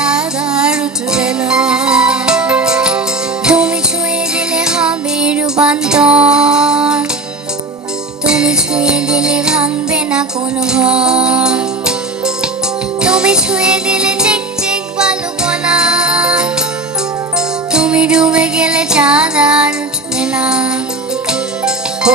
চাঁদ আর উঠবে না। তুমি ছুঁয়ে দিলে হবে রূপান্তর, তুমি ছুঁয়ে দিলে ভাঙবে না কোনো ঘর, তুমি ছুঁয়ে দিলে টিকটিক বালুকণা, তুমি ডুবে গেলে চাঁদ আর উঠবে না। ও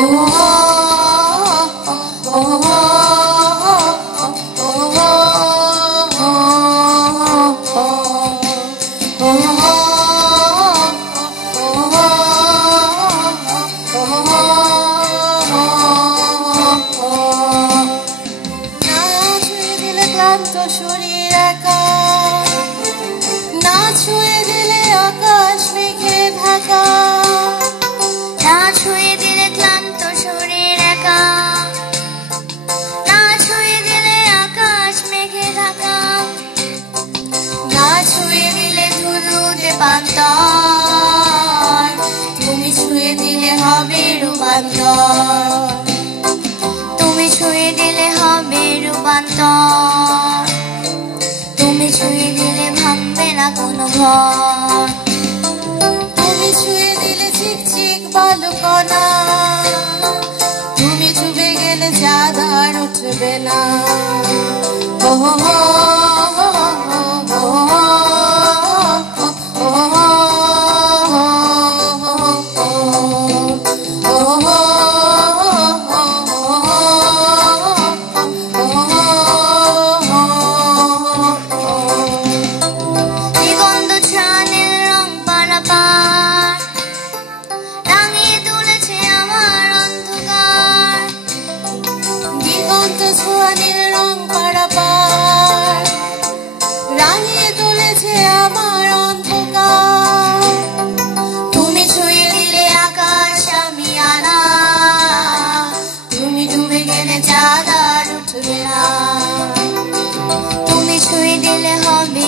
শরীর একা, না ছুঁয়ে দিলে আকাশ মেঘে ঢাকা, না ছুঁয়ে দিলে ক্লান্ত শরীর একা, না ছুঁয়ে দিলে আকাশ মেঘে ঢাকা, না ছুঁয়ে দিলে ধুলোতে পান্তর, তুমি ছুঁয়ে দিলে হবে রূপান্তর, তুমি ছুঁয়ে দিলে হবে রূপান্তর, তুমি ছুঁয়ে দিলে ভাঙবে না কোনো ঘর, তুমি ছুঁয়ে দিলে চিকচিক বালুকণা, তুমি ডুবে গেলে চাঁদ আর উঠবে না। ও ছোঁয়ানের রং পারাপার, রাঙিয়ে তুলেছে আমার অন্ধকার, তুমি ছুঁয়ে দিলে আকাশ আমি আনা, তুমি ডুবে গেলে চাঁদ আর উঠবে না। তুমি ছুঁয়ে দিলে হবে